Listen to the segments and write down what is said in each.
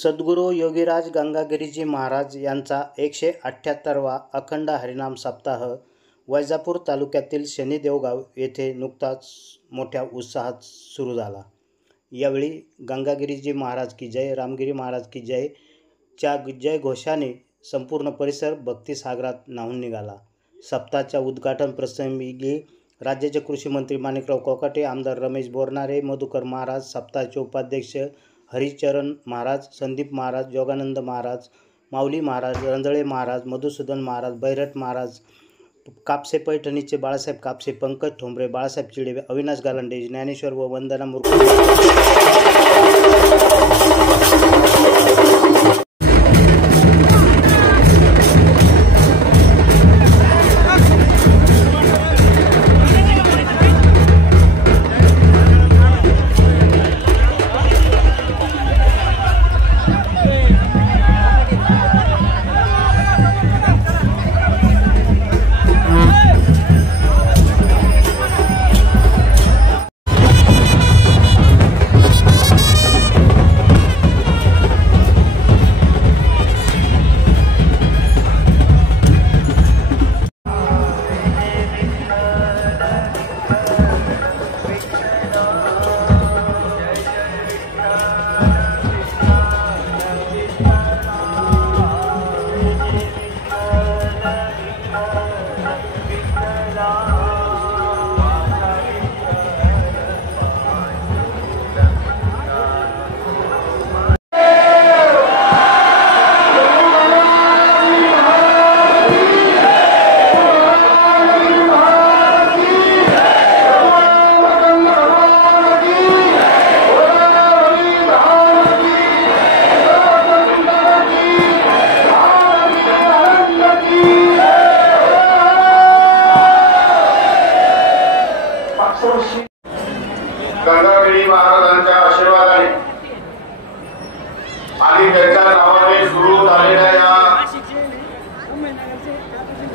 सद्गुरू योगीराज गंगागिरीजी महाराज यांचा 178वा अखंड हरिनाम सप्ताह वैजापूर तालुक्यातील शनिदेवगाव येथे नुकताच मोठ्या उत्साहात सुरू झाला। यावेळी गंगागिरीजी महाराज की जय, रामगिरी महाराज की जय च्या जय घोषाने संपूर्ण परिसर भक्तिसागरात न्हाऊन निघाला। सप्ताहाच्या उद्घाटन प्रसंगी राज्याचे कृषी मंत्री माणिकराव कोकाटे, आमदार रमेश बोरनारे, मधुकर महाराज, सप्ताहाचे उपाध्यक्ष हरिचरण महाराज, संदीप महाराज, योगानंद महाराज, माऊली महाराज, रंजळे महाराज, मधुसूदन महाराज, बैरट महाराज, कापसे पैठणीचे बाळासाहेब कापसे, पंकज ठोंबरे, बाळासाहेब चिडे, अविनाश गालंडे, ज्ञानेश्वर व वंदना गंगागिरी महाराजांच्या आशीर्वादाने आणि त्यांच्या नावाने सुरू झालेल्या या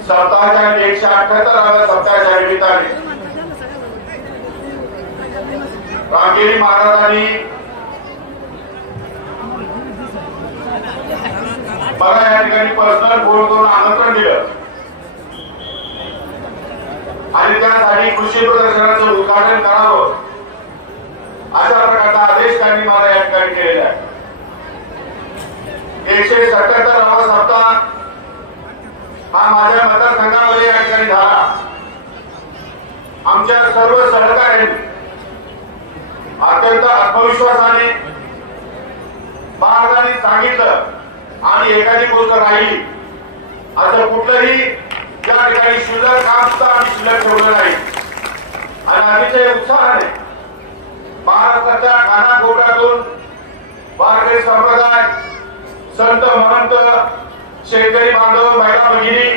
सप्ताहाच्या 178व्या सप्ताहाच्या निमित्ताने रामगिरी महाराजांनी मला या ठिकाणी पर्सनल फोन करून आमंत्रण दिलं आणि त्यासाठी कृषी प्रदर्शनाचं उद्घाटन करावं अशा प्रकारचा आदेश त्यांनी मला या ठिकाणी केलेला आहे। 177वा सप्ताह हा माझ्या मतदारसंघामध्ये या ठिकाणी झाला। आमच्या सर्व सहकार्यांनी अत्यंत आत्मविश्वासाने महाराजांनी सांगितलं आणि एखादी गोष्ट राहिली असं कुठलंही या ठिकाणी शिल्लक काम सुद्धा आम्ही शिल्लक ठेवलं नाही आणि अतिशय उत्साहाने महाराष्ट्राच्या कानाकोपऱ्यातून वारकरी संप्रदाय, संत महंत, शेतकरी बांधव, महिला भगिनी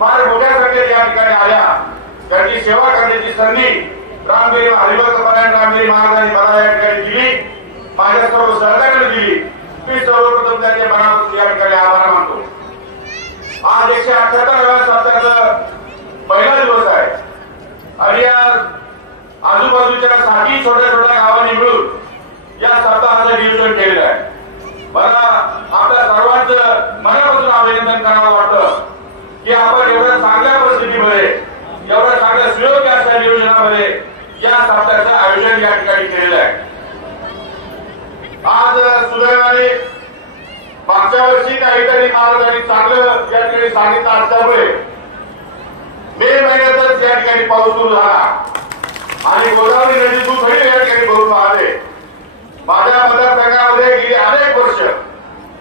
फार मोठ्या संख्येत या ठिकाणी आल्या। त्यांची सेवा करण्याची संधी रामगिरी हरिभक्तपरायण रामगिरी महाराजांनी मला या ठिकाणी दिली, माझ्या सर्व सहकार्याने दिली। मी सर्वप्रथम त्यांच्या मनापासून या ठिकाणी आभार मानतो। आज 178व्या सप्ताहाचा पहिला दिवस आहे आणि या आजूबाजूच्या 60 छोट्या छोट्या गावांनी मिळून या सप्ताहाचं नियोजन केलेलं आहे। मला आपल्या सर्वांचं मनापासून अभिनंदन करावं वाटतं की आपण एवढ्या चांगल्या परिस्थितीमध्ये, एवढ्या चांगल्या सुयोग्य अशा नियोजनामध्ये या सप्ताहाचं आयोजन या ठिकाणी केलेलं आहे। आज सुदैवाने मागच्या वर्षी काहीतरी महाराजांनी चांगलं या ठिकाणी सांगितलं असल्यामुळे मे महिन्यातच या ठिकाणी पाऊस सुरू झाला आणि गोदावरी नदी दुथडी या ठिकाणी भरून वाहते। माझ्या मतदारसंघामध्ये गेली अनेक वर्ष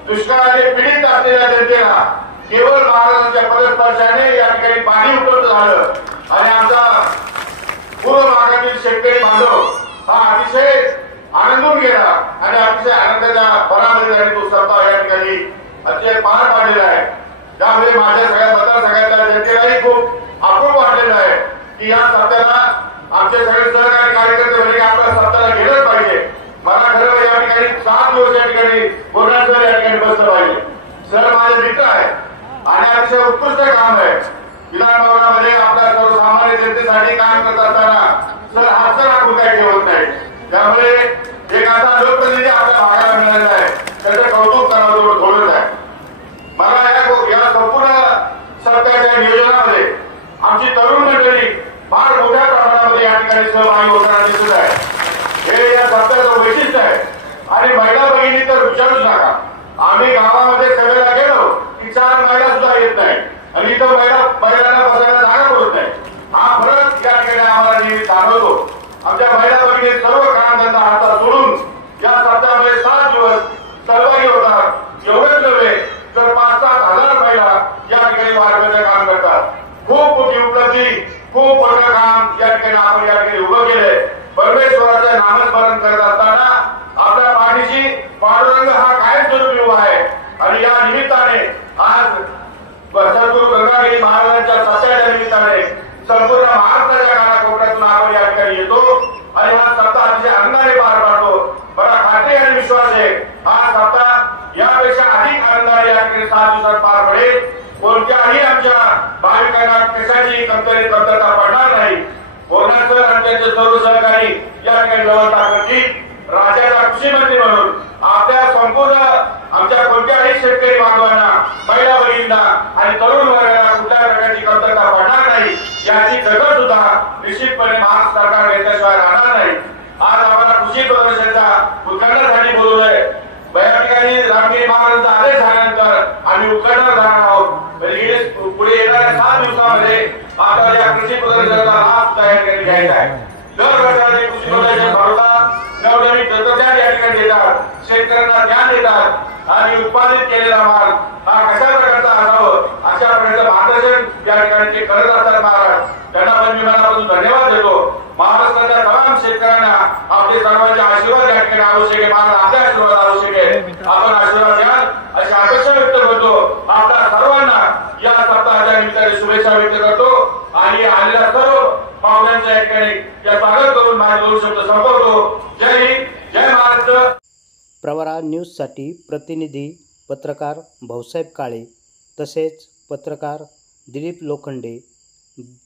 दुष्काळाने पीडित असलेल्या जनतेला केवळ महाराजांच्या पदस्पर्शाने या ठिकाणी पाणी उपलब्ध झालं आणि आमचा पूर्व भागातील शेतकरी बांधव हा अतिशय आनंदून गेला आणि अतिशय आनंदाच्या भरामध्ये त्यांनी तो सप्ताह या ठिकाणी अतिशय पार पाडलेला आहे। त्यामुळे माझ्या सगळ्या मतदारसंघातल्या जनतेलाही खूप आपुल वाटलेलं आहे की या सप्ताहाला आमचे सगळे सहकारी कार्यकर्ते म्हणजे आपल्या सप्ताहाला गेलंच पाहिजे। मला खरं या ठिकाणी 7 दिवस या ठिकाणी बोलणार सर या ठिकाणी बसलं पाहिजे। सर माझे मित्र आहे आणि अतिशय उत्कृष्ट काम आहे। विधानभवनामध्ये आपल्या सर्वसामान्य जनतेसाठी काम करत असताना सर हातचं राखून काही ठेवत नाही। त्यामुळे एक असा लोकप्रतिनिधी आपल्या भागाला मिळालेला आहे त्याचं कौतुक करावं तेवढं थोडंच आहे. मला या संपूर्ण सरकारच्या नियोजनामध्ये आमची तरुण मंडळी फार मोठ्या प्रमाणामध्ये या ठिकाणी सहभागी होताना दिसत आहे. हे या सप्ताहाचं वैशिष्ट्य आहे. आणि महिला भगिनी तर विचारूच नका. आम्ही गावामध्ये सभेला गेलो की 4 महिला सुद्धा येत नाही आणि इथं महिलांना बसायला जागा पडत नाही. हा फरक या ठिकाणी आम्हाला नेहमी जाणवतो. आमच्या महिला भगिनी सर्व कामधंदा हातात सोडून या सप्ताहामध्ये 7 दिवस सहभागी होतात. एवढेच नव्हे तर 5-7 हजार महिला या ठिकाणी वारकऱ्याचं काम करतात. खूप मोठी उपलब्धी, खूप मोठं काम या ठिकाणी आपण या ठिकाणी उभं केलंय. परमेश्वराचं नामस्मरण करत असताना आपल्या पाठीशी पांडुरंग हा कायमस्वरूपी उभा आहे. आणि या निमित्ताने आज सद्गुरू गंगागिरी महाराजांच्या सप्ताहाच्या निमित्ताने संपूर्ण महाराष्ट्राच्या कानाकोपऱ्यातून आपण या ठिकाणी येतो आणि हा सप्ताह अतिशय आनंदाने पार पाडतो. मला खात्री आणि विश्वास आहे हा सप्ताह यापेक्षा अधिक आनंदाने या ठिकाणी 7 दिवसात पार पडेल. कोणत्याही आमच्या भाविकांना कशाची कमतरता पडणार नाही. बोरणार सर आणि त्यांचे सर्व सहकारी या ठिकाणी व्यवस्था करतील. राज्याचा कृषी मंत्री म्हणून आपल्या संपूर्ण आमच्या कोणत्याही शेतकरी बांधवांना, महिला भगिनींना आणि तरुण वर्गाला कुठल्याही प्रकारची कमतरता पडणार नाही याची दखल सुद्धा निश्चितपणे महाराष्ट्र सरकार घेतल्याशिवाय राहणार नाही. आज आम्हाला कृषी प्रदर्शनाच्या उद्घाटनासाठी बोलवलंय. या ठिकाणी रामगिरी महाराजांचा आदेश झाल्यानंतर आम्ही उद्घाटन करणार आहोत. पुढे येणाऱ्या 7 दिवसामध्ये आपल्याला या कृषी प्रदर्शनाचा लाभ तयार करून घ्यायचा आहे. दर वर्षाचे कृषी प्रदर्शन भरवतात, नवनवीन तंत्रज्ञान या ठिकाणी देतात, शेतकऱ्यांना ज्ञान देतात आणि उत्पादित केलेला माल हा कशा प्रकारचा असावं अशा प्रकारचं मार्गदर्शन या ठिकाणी ते करत असतात महाराज. त्यांना पण मी मनापासून धन्यवाद देतो. महाराष्ट्राच्या तमाम शेतकऱ्यांना आपले सर्वांचे आशीर्वाद या ठिकाणी आवश्यक आहे. महाराज आपले आशीर्वाद आवश्यक आहे. आपण आशीर्वाद द्याल अशी अपेक्षा व्यक्त करतो. आपल्या सर्वांना या सप्ताहाच्या निमित्ताने शुभेच्छा व्यक्त करतो आणि आलेल्या सर्व पाहुण्यांच्या या ठिकाणी या स्वागत करून माझे 2 शब्द संपवतो. जय हिंद, जय महाराष्ट्र. प्रवरा न्यूजसाठी प्रतिनिधी पत्रकार भाऊसाहेब काळे तसेच पत्रकार दिलीप लोखंडे,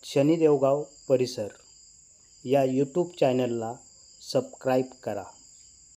शनी देवगाव परिसर. या यूट्यूब चॅनलला सबस्क्राईब करा.